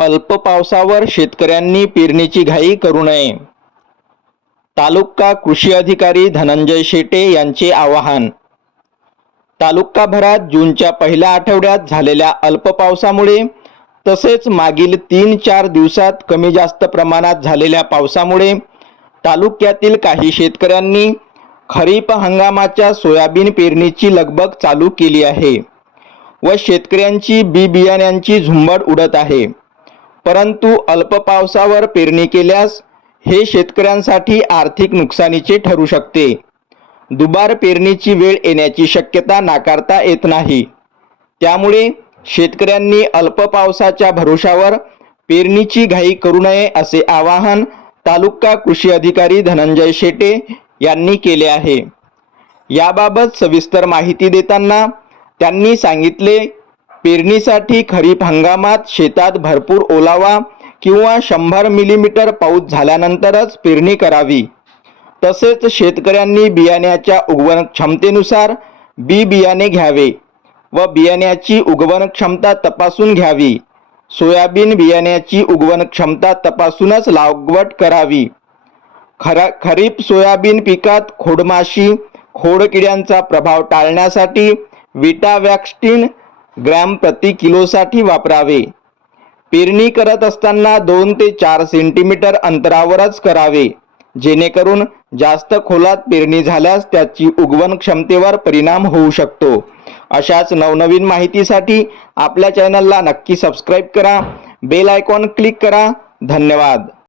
अल्प पावसावर शेतकऱ्यांनी पेरणीची घाई करू नये. तालुका कृषी अधिकारी धनंजय शेटे यांचे आवाहन. तालुकाभरात जूनच्या पहिल्या आठवड्यात झालेल्या अल्प पावसामुळे तसेच मागील तीन चार दिवसात कमी जास्त प्रमाणात झालेल्या पावसामुळे तालुक्यातील काही शेतकऱ्यांनी खरीप हंगामाच्या सोयाबीन पेरणीची लगबग चालू केली आहे व शेतकऱ्यांची बी बियाण्यांची झुंबड उडत आहे. परंतु अल्प पावसावर पेरणी केल्यास हे शेतकऱ्यांसाठी आर्थिक नुकसानीचे ठरू शकते. दुबार पेरणीची वेळ येण्याची शक्यता नाकारता येत नाही. त्यामुळे शेतकऱ्यांनी अल्प पावसाच्या भरोशावर पेरणीची घाई करू नये असे आवाहन तालुका कृषी अधिकारी धनंजय शेटे यांनी केले आहे. याबाबत सविस्तर माहिती देताना त्यांनी सांगितले पेरणीसाठी खरीप हंगामात शेतात भरपूर ओलावा किंवा शंभर मिलीमीटर पाऊस झाल्यानंतरच पेरणी करावी. तसेच शेतकऱ्यांनी बियाण्याच्या उगवण क्षमतेनुसार बी बियाणे घ्यावे व बियाण्याची उगवण क्षमता तपासून घ्यावी. सोयाबीन बियाण्याची उगवण क्षमता तपासूनच लागवड करावी. खरा खरीप सोयाबीन पिकात खोडमाशी खोडकिड्यांचा प्रभाव टाळण्यासाठी विटावॅक्स्टिन ग्रॅम प्रति किलोसाठी वापरावे. पेरणी करत असताना दोन ते चार सेंटीमीटर अंतरावरच करावे. जेणेकरून जास्त खोलात पेरणी झाल्यास त्याची उगवण क्षमतेवर परिणाम होऊ शकतो. अशाच नवनवीन माहितीसाठी आपल्या चॅनलला नक्की सबस्क्राईब करा. बेल आयकॉन क्लिक करा. धन्यवाद.